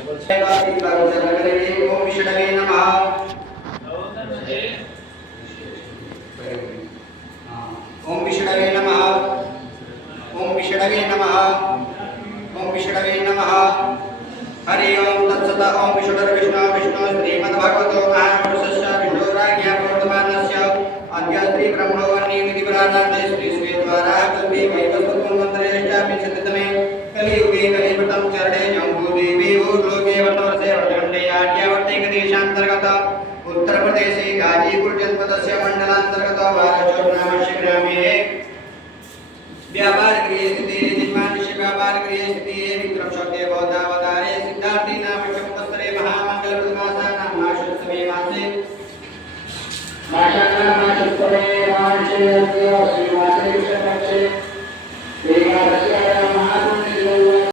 ओम विष्णवे नमः। ओम विष्णवे नमः। ओम विष्णवे नमः। ओम विष्णवे नमः। हरि ओम तत्सत। ओम विष्णुर्विष्णु विष्णु श्रीमद्भगवतो महापुरुषस्य विष्णुराज्ञा प्रवर्तमानस्य अद्य श्री ब्रह्मवन्नीति पुराणान्ते श्री श्वेतवारा कल्पे वैवस्वतमन्त्रेष्टाभिषिततमे कलियुगे कलिपटं चरणे जम्बूदेवी भूलोके वर्तवर्षे वर्तखण्डे आर्यावर्तैकदेशान्तर्गत उत्तर प्रदेशे गाजीपुर जनपदस्य मंडलांतर्गत वाराचौर नामस्य ग्रामे व्यापार गृहे